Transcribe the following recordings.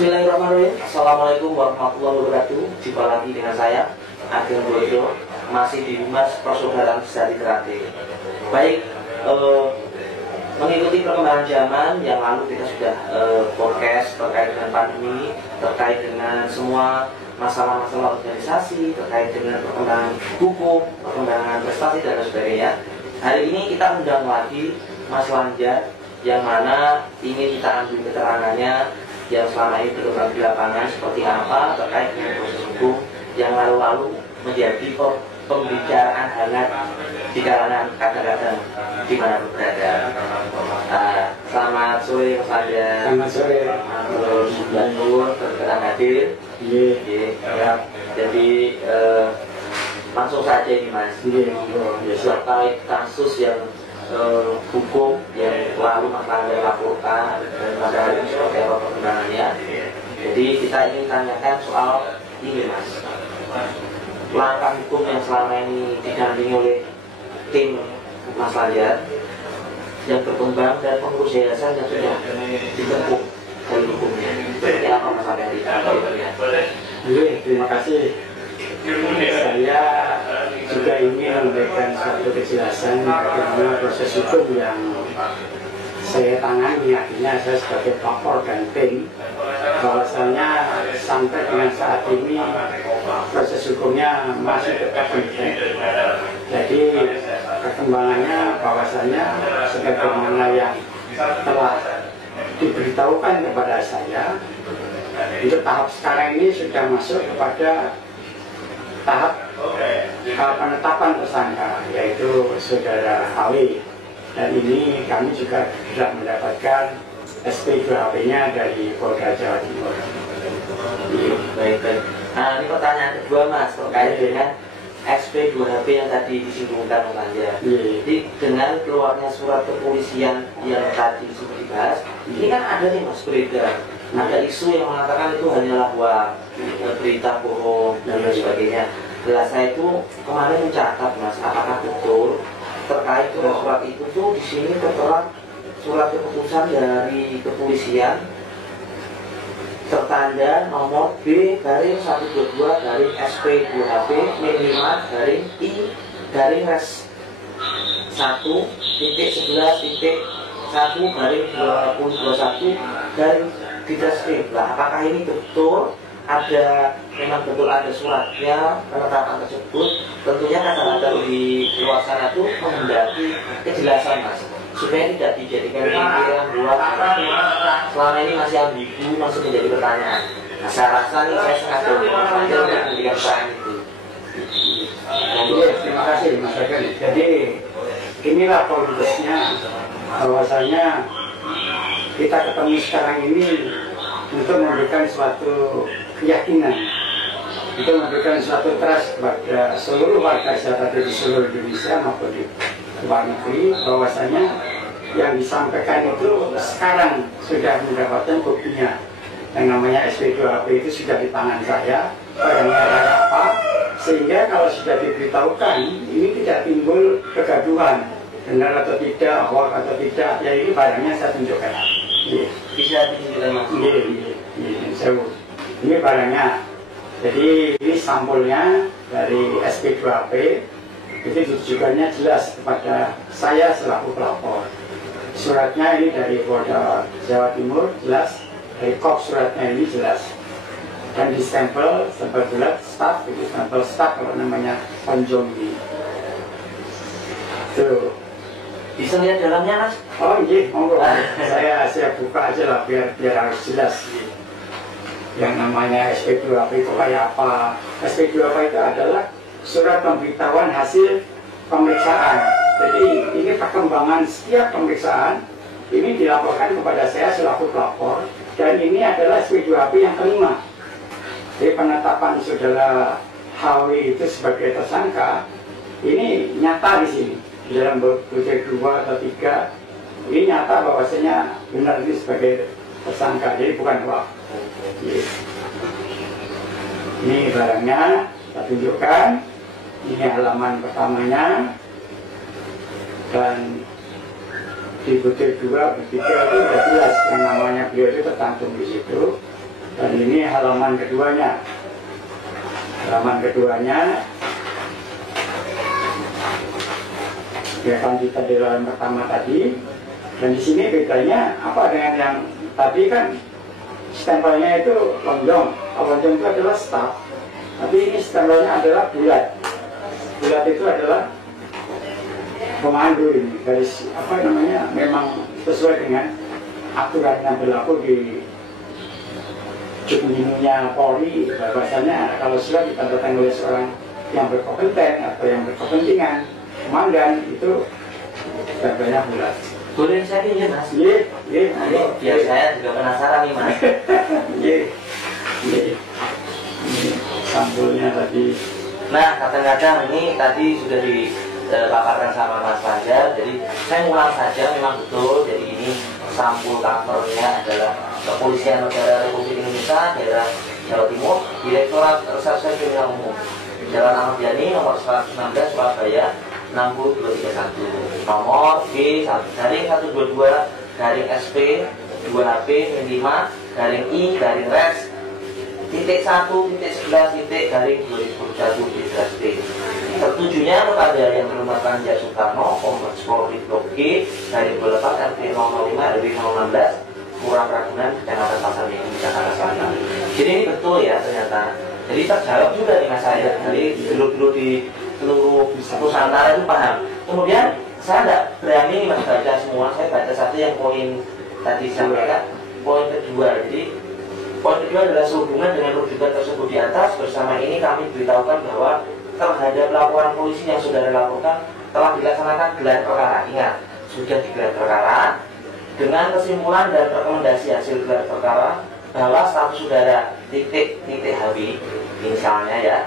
Bismillahirrahmanirrahim. Assalamualaikum warahmatullahi wabarakatuh. Jumpa lagi dengan saya Ageng Bojo, masih di Humas Persaudaraan Sejati Ternate. Baik, mengikuti perkembangan zaman yang lalu kita sudah podcast terkait dengan pandemi, terkait dengan semua masalah-masalah organisasi, terkait dengan perkembangan hukum, perkembangan prestasi dan sebagainya. Hari ini kita undang lagi Mas Lanjar, yang mana ingin kita ambil keterangannya yang selama ini berkembang di lapangan seperti apa terkait dengan proses hukum yang lalu-lalu menjadi pembicaraan hangat di kalangan kadang-kadang di mana berada. Selamat sore Mas Lanjar. Selamat sore. Terus berkenan hadir. Ya. Jadi langsung saja ini Mas. Terkait kasus yang hukum yang lalu Mas Lanjar laporkan dan pada hari ini seperti apa perkembangannya. Jadi kita ingin tanyakan soal ini Mas, langkah hukum yang selama ini didampingi oleh tim Mas Lanjar yang berkembang dan pengurus yayasan yang sudah ditempuh dari hukumnya. Seperti apa Mas Lanjar? Terima kasih. Saya juga ingin memberikan suatu kejelasan bagaimana proses hukum yang saya tangani. Artinya saya sebagai pelapor dan tim, bahwasanya sampai dengan saat ini proses hukumnya masih tetap penting. Jadi perkembangannya bahwasanya sebagaimana yang telah diberitahukan kepada saya, untuk tahap sekarang ini sudah masuk kepada tahap penetapan tersangka, yaitu saudara HW, dan ini kami juga sudah mendapatkan SP2HP-nya dari Polda Jawa Timur. Baik. Nah, ini pertanyaan kedua Mas terkait dengan SP2HP yang tadi disinggungkan Mas Lanjar. Jadi dengan keluarnya surat kepolisian yang tadi sudah dibahas, ini kan ada nih Mas beredar, ada isu yang mengatakan itu hanyalah berita bohong dan sebagainya. Nah, saya itu kemarin mencatat Mas, apakah betul terkait dengan surat itu tuh di sini tertera surat keputusan dari kepolisian tertanda nomor B-122 garing SP2HP min 5 garing I garing res 1.11.1 garing 2021 garing Didaskrim. Nah, apakah ini betul memang betul ada suratnya penetapan tersebut? Tentunya kadang-kadang di luar sana itu menghendaki kejelasan Mas, supaya tidak dijadikan pikiran buat selama ini masih ambigu, masih menjadi pertanyaan. Nah, saya rasa nih saya sengaja untuk memberikan pertanyaan itu. Terima kasih Mas Ageng. Jadi inilah politisnya, bahwasanya kita ketemu sekarang ini untuk memberikan suatu keyakinan, untuk memberikan suatu trust kepada seluruh warga Jakarta di seluruh Indonesia maupun di luar negeri, bahwasanya yang disampaikan itu sekarang sudah mendapatkan buktinya. Yang namanya SP2HP itu sudah di tangan saya, barangnya ada apa, sehingga kalau sudah diberitahukan ini tidak timbul kegaduhan, benar atau tidak, hoax atau tidak, ya ini barangnya saya tunjukkan. Bisa ditunjukkan Mas? Ini barangnya. Jadi ini sampulnya dari SP2HP, itu ditujukannya jelas kepada saya selaku pelapor. Suratnya ini dari Polda Jawa Timur jelas, dari kop suratnya ini jelas, dan di stempel bulat staf, itu stempel staf kalau namanya Ponjong ini. Tuh. Bisa lihat dalamnya Mas? Oh iya, monggo. saya buka aja lah biar harus jelas. Yang namanya SP2HP itu kayak apa? SP2HP itu adalah surat pemberitahuan hasil pemeriksaan. Jadi ini perkembangan setiap pemeriksaan ini dilaporkan kepada saya selaku pelapor, dan ini adalah SP2HP yang kelima. Jadi penetapan saudara HW itu sebagai tersangka ini nyata di sini. Di dalam butir 2 atau 3 ini nyata bahwasanya benar ini sebagai tersangka, jadi bukan hoax. Ini barangnya kita tunjukkan, ini halaman pertamanya, dan di butir 2, butir 3 itu sudah jelas yang namanya beliau itu tercantum di situ. Dan ini halaman keduanya. Halaman keduanya ya kan kita di halaman pertama tadi. Dan di sini bedanya apa dengan yang tadi kan stempelnya itu lonjong. Lonjong itu adalah staff. Tapi ini stempelnya adalah bulat. Bulat itu adalah pemandu ini. Garis apa namanya memang sesuai dengan aturan yang berlaku di Jumlahnya Polri. Bahwasanya kalau sudah ditandatangani oleh seorang yang berkompeten atau yang berkepentingan komandan itu stempelnya bulat. Boleh saya pinjam mas? Iya, iya. Biar saya juga penasaran nih mas. Iya, iya. Ini sampulnya tadi. Nah kadang-kadang ini tadi sudah dipaparkan sama Mas Fajar. Jadi saya ulang saja, memang betul. Jadi ini sampul covernya adalah Kepolisian Negara Republik Indonesia Daerah Jawa Timur, Direktorat Reserse Kriminal Umum, Jalan Ahmad Yani nomor 116 Surabaya 60231, nomor G1/122/SP 2HP 5 I res titik 1.11.2021 tertujunya kepada yang berhormat Jan Soekarno, Kombes Polri Blok G dari 28 RT 005 RW 016 Kurang Ragunan, Kecamatan Pasar Minggu, Jakarta Selatan. Jadi ini betul ya ternyata. Jadi terjawab juga nih mas saya. Jadi dulu di seluruh Nusantara itu paham. Kemudian saya tidak berani nih mas baca semua. Saya baca satu yang poin tadi sampaikan. Poin kedua. Jadi poin kedua adalah sehubungan dengan rujukan tersebut di atas. Bersama ini kami beritahukan bahwa terhadap laporan polisi yang saudara laporkan telah dilaksanakan gelar perkara. Ingat, sudah digelar perkara dengan kesimpulan dan rekomendasi hasil gelar perkara bahwa status saudara titik HW misalnya ya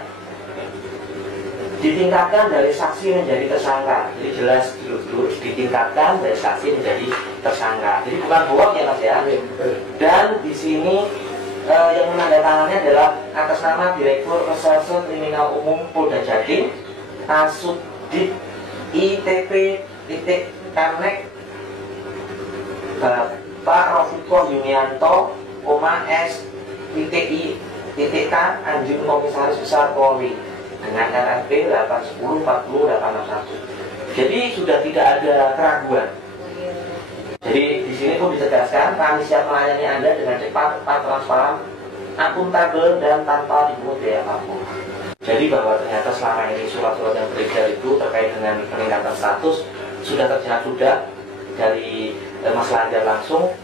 ditingkatkan dari saksi menjadi tersangka. Jadi jelas dulu ditingkatkan dari saksi menjadi tersangka. Jadi bukan bohong ya mas ya. Dan di sini yang menandatangani adalah atas nama Direktur Reserse Kriminal Umum Polda Jatim Kasubdit ITP titik Karnek Bapak Rofiko Yunianto, S titik I titik K Anjing Komisaris Besar Polri dengan RFP 81040-861. Jadi sudah tidak ada keraguan. Jadi di sini pun ditegaskan kami siap melayani Anda dengan cepat, transparan, akuntabel dan tanpa dipungut biaya apapun. Jadi bahwa ternyata selama ini surat-surat yang beredar itu terkait dengan peningkatan status sudah terjadi dari Mas Lanjar langsung,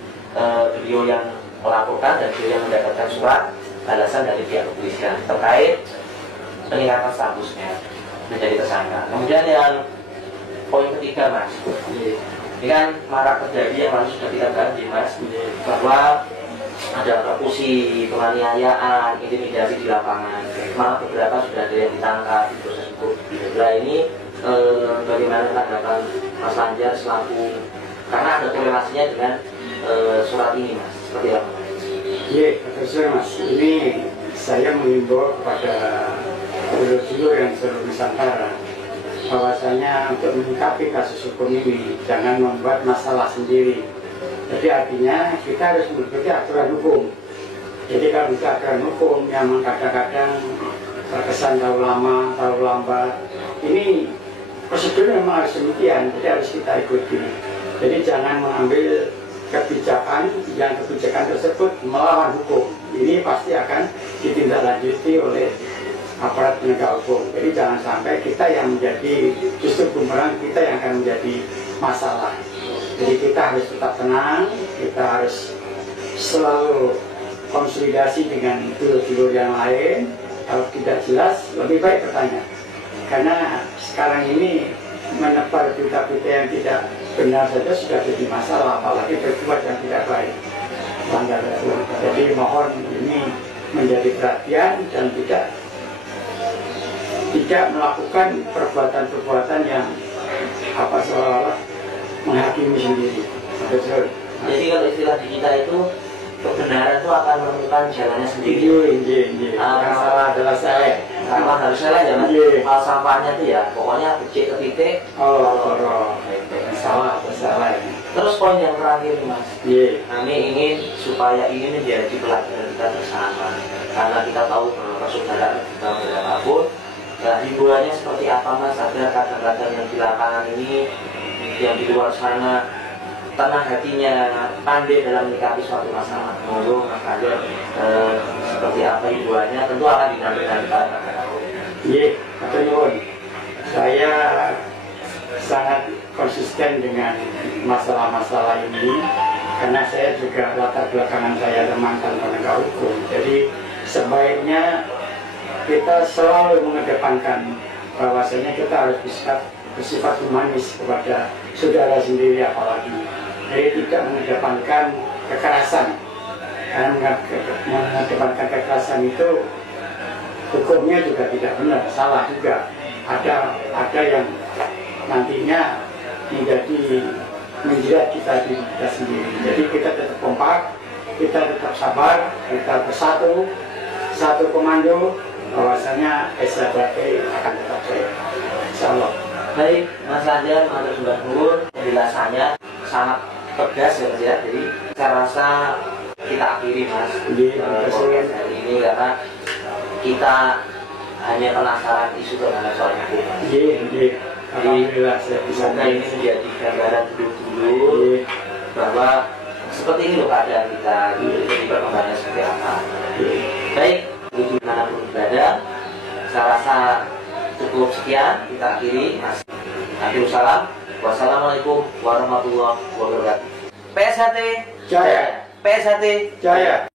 beliau yang melaporkan dan beliau yang mendapatkan surat balasan dari pihak kepolisian terkait peningkatan statusnya menjadi tersangka. Kemudian yang poin ketiga mas, ini kan marak terjadi yang lalu sudah kita ganti mas, bahwa ada persekusi, penganiayaan, intimidasi di lapangan, malah beberapa sudah ada yang ditangkap di proses hukum. Nah ini bagaimana tanggapan Mas Lanjar selaku, karena ada korelasinya dengan surat ini mas, seperti apa? Iya, betul mas. Ini saya mengimbau kepada dulur-dulur yang seluruh Nusantara bahwasanya untuk menyikapi kasus hukum ini jangan membuat masalah sendiri. Jadi artinya kita harus mengikuti aturan hukum. Jadi kalau itu aturan hukum yang kadang-kadang terkesan terlalu lama, terlalu lambat, ini prosedur memang harus demikian, jadi harus kita ikuti. Jadi jangan mengambil kebijakan yang kebijakan tersebut melawan hukum. Ini pasti akan ditindaklanjuti oleh aparat penegak hukum. Jadi jangan sampai kita yang menjadi justru bumerang, kita yang akan menjadi masalah. Jadi kita harus tetap tenang, kita harus selalu konsolidasi dengan dulur-dulur yang lain. Kalau tidak jelas, lebih baik bertanya. Karena sekarang ini menebar berita-berita yang tidak benar saja sudah jadi masalah, apalagi berbuat yang tidak baik. Jadi mohon ini menjadi perhatian dan tidak melakukan perbuatan-perbuatan yang seolah-olah menghakimi sendiri. Betul. Jadi kalau istilah di kita itu kebenaran itu akan menemukan jalannya sendiri. Iya. Yang salah adalah saya. Salah harus salah ya mas. Kalau sampahnya itu ya pokoknya becek ke titik. Salah. Terus poin yang terakhir Mas, Iya. kami ingin supaya ini menjadi pelajaran kita bersama, karena kita tahu bahwa persaudaraan kita berapapun. Nah, hiburannya seperti apa Mas? Ada kadang-kadang yang di lapangan ini, yang di luar sana tenang hatinya, pandai dalam menyikapi suatu masalah. Monggo Mas Kadir, seperti apa hiburannya tentu akan dinantikan kita. Iya, matur nuwun. Saya sangat konsisten dengan masalah-masalah ini karena saya juga latar belakangan saya mantan penegak hukum. Jadi sebaiknya kita selalu mengedepankan bahwasanya kita harus bersifat humanis kepada saudara sendiri, apalagi jadi tidak mengedepankan kekerasan. Karena mengedepankan kekerasan itu hukumnya juga tidak benar, salah juga. Ada yang nantinya menjerat kita sendiri. Jadi kita tetap kompak, kita tetap sabar, kita bersatu, satu komando, bahwasanya SHBP akan tetap jaya. Insyaallah. Baik, Mas Kadir, Mas Sembah Nur, penjelasannya sangat tegas ya Mas ya. Jadi saya rasa kita akhiri Mas podcast hari ini karena kita hanya penasaran isu terhadap soal hukum. Iya. Alhamdulillah saya bisa ini menjadi gambaran dulu bahwa seperti ini loh keadaan kita, jadi perkembangannya seperti apa. Baik, dimanapun berada, saya rasa cukup sekian, kita akhiri. Assalamualaikum, wassalamualaikum warahmatullahi wabarakatuh. PSHT Jaya. PSHT Jaya.